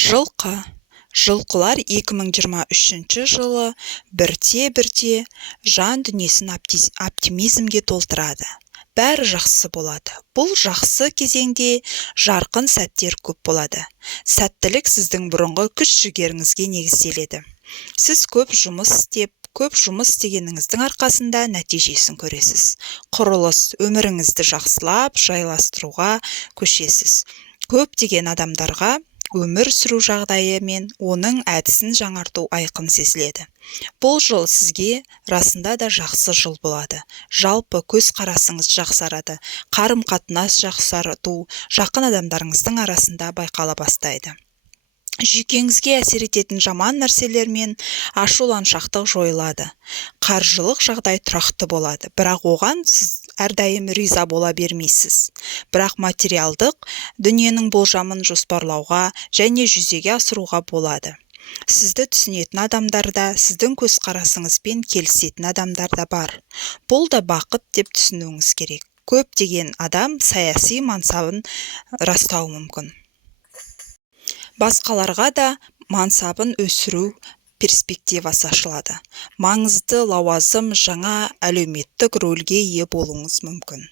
Жылқы. Жылқылар 2023 жылы бірте-бірте жан дүниесін оптимизмге толтырады. Бәрі жақсы болады. Бұл жақсы кезеңде жарқын сәттер көп болады. Сәттілік сіздің бұрынғы күш-жігеріңізге негізделеді. Сіз көп жұмыс істегеніңіздің арқасында нәтижесін көресіз. Құрылыс өміріңізді жақсылап, жайластыруға көшесіз. Көптеген адамдарға өмір сүру жағдайы мен оның әдісін жаңарту айқын сезіледі. Бұл жыл сізге расында да жақсы жыл болады. Жалпы көзқарасыңыз жақсарады, қарым-қатынас жақсарту жақын адамдарыңыздың арасында байқала бастайды. Жүйкеңізге әсер ететін жаман нәрселер мен ашуланшақтық жойылады. Қаржылық жағдай тұрақты болады, бірақ оған сіз әрдайым риза бола бермейсіз. Бірақ материалдық дүниенің болжамын жоспарлауға және жүзеге асыруға болады. Сізді түсінетін адамдарда, сіздің көзқарасыңызбен келісетін адамдарда бар. Бұл да бақыт деп түсінуіңіз керек. Көптеген адам саяси мансабын растауы мүмкін. Басқаларға да мансабын өсіру перспективасы ашылады. Маңызды лауазым, жаңа әлеуметтік рөлге ие болуыңыз мүмкін.